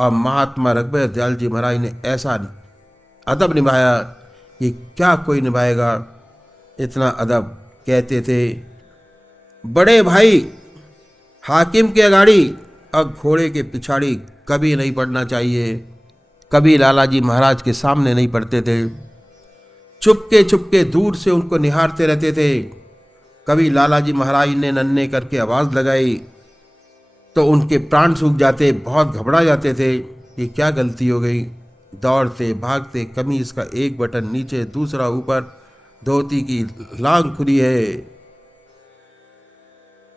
और महात्मा रघुबर दयाल जी महाराज ने ऐसा अदब निभाया कि क्या कोई निभाएगा इतना अदब। कहते थे, बड़े भाई हाकिम के अगाड़ी और घोड़े के पिछाड़ी कभी नहीं पड़ना चाहिए। कभी लालाजी महाराज के सामने नहीं पड़ते थे, चुपके चुपके दूर से उनको निहारते रहते थे। कभी लालाजी महाराज ने नन्हे करके आवाज़ लगाई तो उनके प्राण सूख जाते, बहुत घबरा जाते थे कि क्या गलती हो गई। दौड़ते भागते, कमीज का एक बटन नीचे दूसरा ऊपर, धोती की लांग खुली है,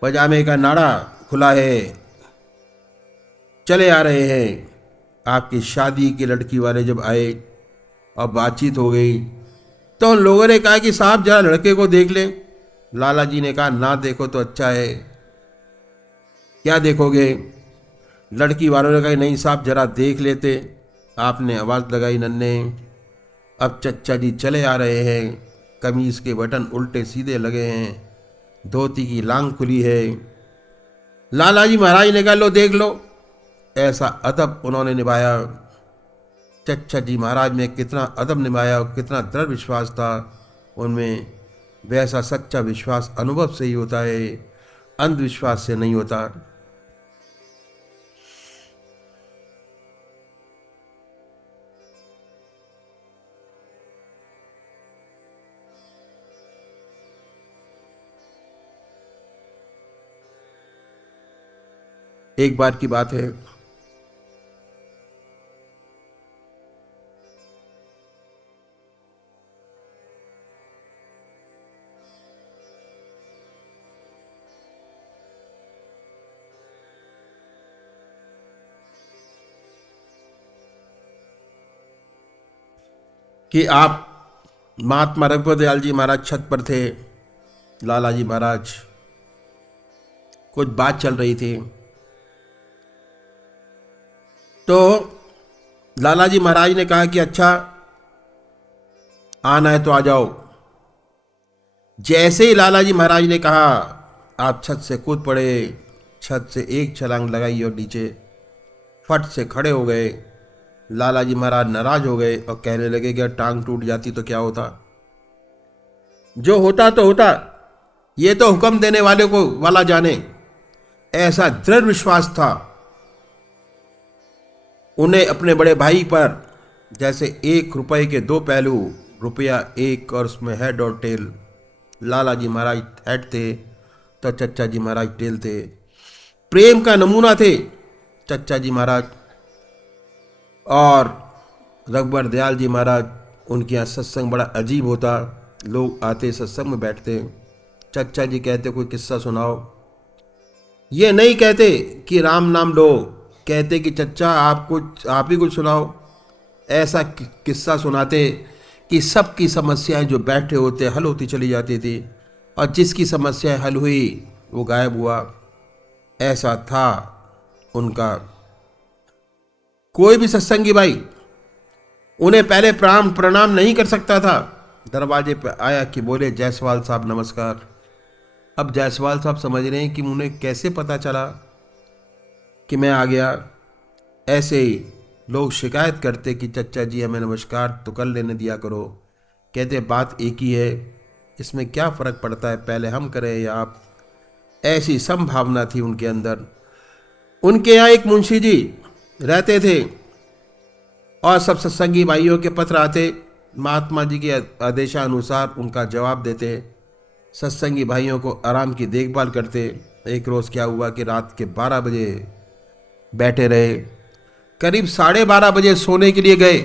पजामे का नाड़ा खुला है, चले आ रहे हैं। आपकी शादी की लड़की वाले जब आए और बातचीत हो गई तो उन लोगों ने कहा कि साहब जरा लड़के को देख ले। लाला जी ने कहा, ना देखो तो अच्छा है। क्या देखोगे? लड़की वालों ने कहा, नहीं साहब जरा देख लेते। आपने आवाज़ लगाई, नन्हे। अब चच्चा जी चले आ रहे हैं, कमीज़ के बटन उल्टे सीधे लगे हैं, धोती की लांग खुली है। लाला जी महाराज ने कहा, लो देख लो। ऐसा अदब उन्होंने निभाया। चच्चा जी महाराज में कितना अदब निभाया और कितना दृढ़ विश्वास था उनमें। वैसा सच्चा विश्वास अनुभव से ही होता है, अंधविश्वास से नहीं होता। एक बार की बात है, कि आप महात्मा रघुबर दयाल जी महाराज छत पर थे। लाला जी महाराज, कुछ बात चल रही थी तो लाला जी महाराज ने कहा कि अच्छा आना है तो आ जाओ। जैसे ही लाला जी महाराज ने कहा, आप छत से कूद पड़े, छत से एक छलांग लगाई और नीचे फट से खड़े हो गए। लाला जी महाराज नाराज हो गए और कहने लगे कि अगर टांग टूट जाती तो क्या होता? जो होता तो होता, ये तो हुक्म देने वाले को वाला जाने। ऐसा दृढ़ विश्वास था उन्हें अपने बड़े भाई पर। जैसे 1 रुपए के 2 पहलू, रुपया एक और उसमें हेड और टेल। लाला जी महाराज हेड थे तो चच्चा जी महाराज टेल थे। प्रेम का नमूना थे चच्चा जी महाराज। और रघुबर दयाल जी महाराज, उनके यहाँ सत्संग बड़ा अजीब होता। लोग आते सत्संग में बैठते, चच्चा जी कहते कोई किस्सा सुनाओ। ये नहीं कहते कि राम नाम लो, कहते कि चच्चा आप ही कुछ सुनाओ। ऐसा किस्सा सुनाते कि सबकी समस्याएं जो बैठे होते हल होती चली जाती थी, और जिसकी समस्या हल हुई वो गायब हुआ। ऐसा था उनका। कोई भी सत्संगी भाई उन्हें पहले प्रणाम नहीं कर सकता था। दरवाजे पर आया कि बोले, जायसवाल साहब नमस्कार। अब जायसवाल साहब समझ रहे हैं कि उन्हें कैसे पता चला कि मैं आ गया। ऐसे ही लोग शिकायत करते कि चच्चा जी हमें नमस्कार तो कर लेने दिया करो। कहते बात एक ही है, इसमें क्या फ़र्क पड़ता है, पहले हम करें या आप। ऐसी संभावना थी उनके अंदर। उनके यहाँ एक मुंशी जी रहते थे और सब सत्संगी भाइयों के पत्र आते, महात्मा जी के आदेशानुसार उनका जवाब देते, सत्संगी भाइयों को आराम की देखभाल करते। एक रोज़ क्या हुआ कि रात के 12 बजे बैठे रहे, करीब 12:30 बजे सोने के लिए गए।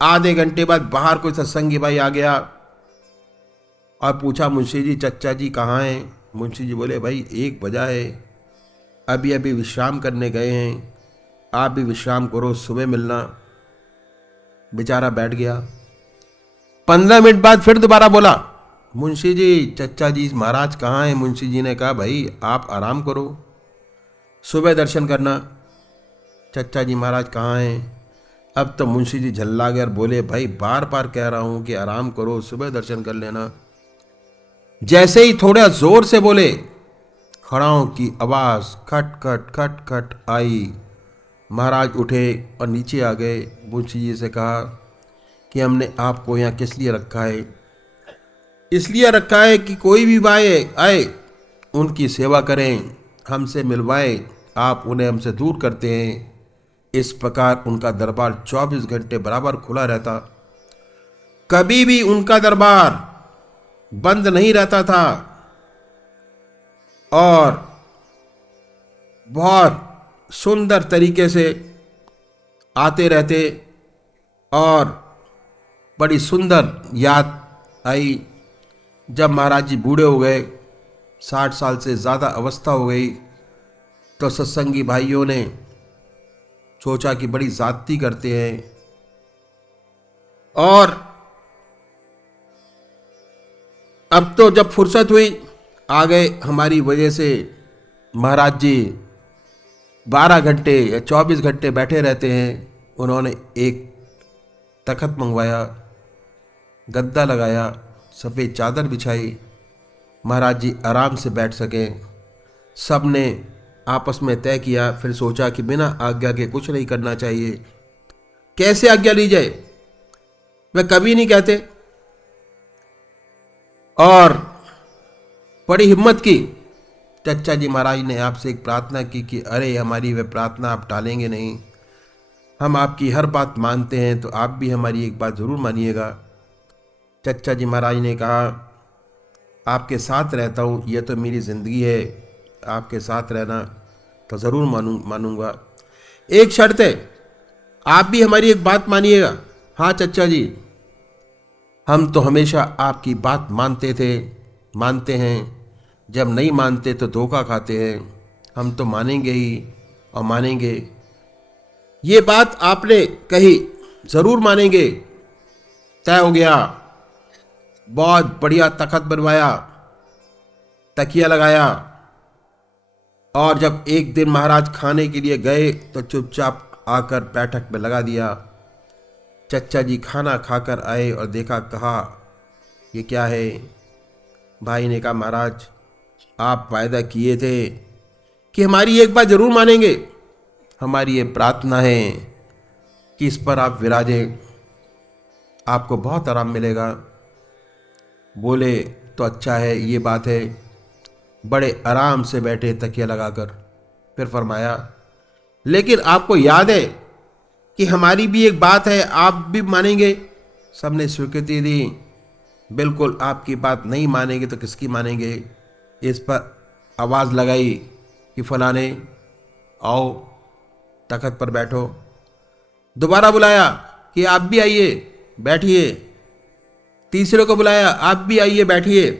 आधे घंटे बाद बाहर कोई सत्संगी भाई आ गया और पूछा, मुंशी जी चच्चा जी कहाँ हैं? मुंशी जी बोले, भाई 1 बजा है, अभी अभी विश्राम करने गए हैं, आप भी विश्राम करो, सुबह मिलना। बेचारा बैठ गया। 15 मिनट बाद फिर दोबारा बोला, मुंशी जी चच्चा जी महाराज कहाँ हैं? मुंशी जी ने कहा, भाई आप आराम करो, सुबह दर्शन करना। चच्चा जी महाराज कहाँ हैं? अब तो मुंशी जी झल्ला गए और बोले, भाई बार बार कह रहा हूं कि आराम करो, सुबह दर्शन कर लेना। जैसे ही थोड़ा जोर से बोले, खड़ाओं की आवाज खट खट खट खट आई। महाराज उठे और नीचे आ गए। मुंशी जी से कहा कि हमने आपको यहाँ किस लिए रखा है? इसलिए रखा है कि कोई भी भाई आए उनकी सेवा करें, हमसे मिलवाएं। आप उन्हें हमसे दूर करते हैं। इस प्रकार उनका दरबार 24 घंटे बराबर खुला रहता। कभी भी उनका दरबार बंद नहीं रहता था और बहुत सुंदर तरीके से आते रहते। और बड़ी सुंदर याद आई जब महाराज जी बूढ़े हो गए, 60 साल से ज़्यादा अवस्था हो गई, तो सत्संगी भाइयों ने सोचा कि बड़ी ज़्यादती करते हैं। और अब तो जब फुर्सत हुई आ गए। हमारी वजह से महाराज जी 12 घंटे या 24 घंटे बैठे रहते हैं। उन्होंने एक तख्त मंगवाया, गद्दा लगाया, सफ़ेद चादर बिछाई, महाराज जी आराम से बैठ सकें। सब ने आपस में तय किया। फिर सोचा कि बिना आज्ञा के कुछ नहीं करना चाहिए। कैसे आज्ञा ली जाए, वे कभी नहीं कहते। और बड़ी हिम्मत की। चचा जी महाराज ने आपसे एक प्रार्थना की कि अरे हमारी वह प्रार्थना आप टालेंगे नहीं, हम आपकी हर बात मानते हैं, तो आप भी हमारी एक बात ज़रूर मानिएगा। चचा जी महाराज ने कहा आपके साथ रहता हूँ, यह तो मेरी ज़िंदगी है, आपके साथ रहना तो ज़रूर मानूंगा। एक शर्त है, आप भी हमारी एक बात मानिएगा। हाँ चचा जी, हम तो हमेशा आपकी बात मानते हैं। जब नहीं मानते तो धोखा खाते हैं। हम तो मानेंगे ही और मानेंगे। ये बात आपने कही, ज़रूर मानेंगे। तय हो गया। बहुत बढ़िया तख्त बनवाया, तकिया लगाया। और जब एक दिन महाराज खाने के लिए गए तो चुपचाप आकर बैठक में लगा दिया। चचा जी खाना खाकर आए और देखा, कहा ये क्या है? भाई ने कहा महाराज आप वायदा किए थे कि हमारी एक बात जरूर मानेंगे। हमारी ये प्रार्थना है कि इस पर आप विराजें, आपको बहुत आराम मिलेगा। बोले तो अच्छा है, ये बात है। बड़े आराम से बैठे तकिया लगाकर। फिर फरमाया लेकिन आपको याद है कि हमारी भी एक बात है, आप भी मानेंगे? सबने स्वीकृति दी। बिल्कुल, आपकी बात नहीं मानेंगे तो किसकी मानेंगे? इस पर आवाज़ लगाई कि फलाने आओ तख्त पर बैठो। दोबारा बुलाया कि आप भी आइए बैठिए। तीसरे को बुलाया, आप भी आइए बैठिए।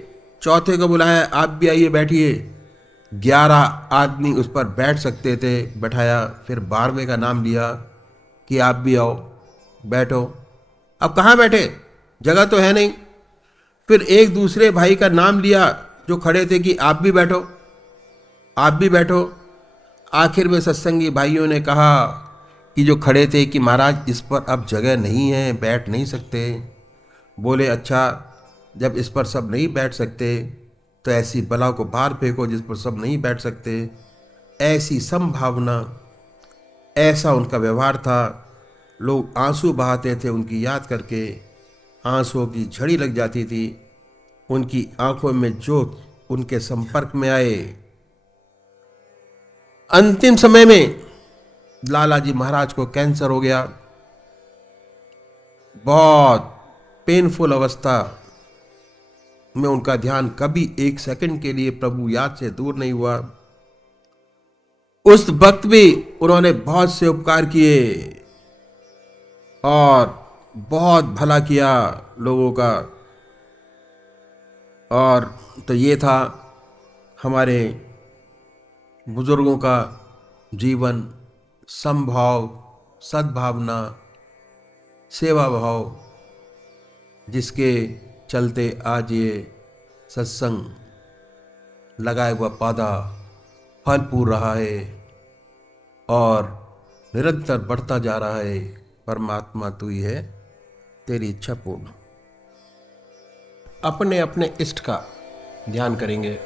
चौथे को बुलाया, आप भी आइए बैठिए। 11 आदमी उस पर बैठ सकते थे, बैठाया। फिर 12वें का नाम लिया कि आप भी आओ बैठो। अब कहाँ बैठे, जगह तो है नहीं। फिर एक दूसरे भाई का नाम लिया जो खड़े थे कि आप भी बैठो, आप भी बैठो। आखिर में सत्संगी भाइयों ने कहा कि जो खड़े थे कि महाराज इस पर अब जगह नहीं है, बैठ नहीं सकते। बोले अच्छा, जब इस पर सब नहीं बैठ सकते तो ऐसी बला को बाहर फेंको जिस पर सब नहीं बैठ सकते। ऐसी संभावना, ऐसा उनका व्यवहार था। लोग आंसू बहाते थे उनकी याद करके, आंसुओं की झड़ी लग जाती थी उनकी आंखों में जो उनके संपर्क में आए। अंतिम समय में लाला जी महाराज को कैंसर हो गया। बहुत पेनफुल अवस्था में उनका ध्यान कभी एक सेकंड के लिए प्रभु याद से दूर नहीं हुआ। उस वक्त भी उन्होंने बहुत से उपकार किए और बहुत भला किया लोगों का। और तो ये था हमारे बुजुर्गों का जीवन, समभाव, सद्भावना, सेवा भाव, जिसके चलते आज ये सत्संग लगाए हुआ पौधा फल फूल रहा है और निरंतर बढ़ता जा रहा है। परमात्मा तू ही है, तेरी इच्छा पूर्ण। अपने अपने इष्ट का ध्यान करेंगे।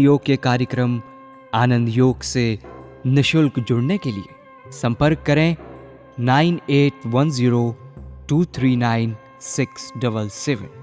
योग के कार्यक्रम आनंद योग से निशुल्क जुड़ने के लिए संपर्क करें 9810239677।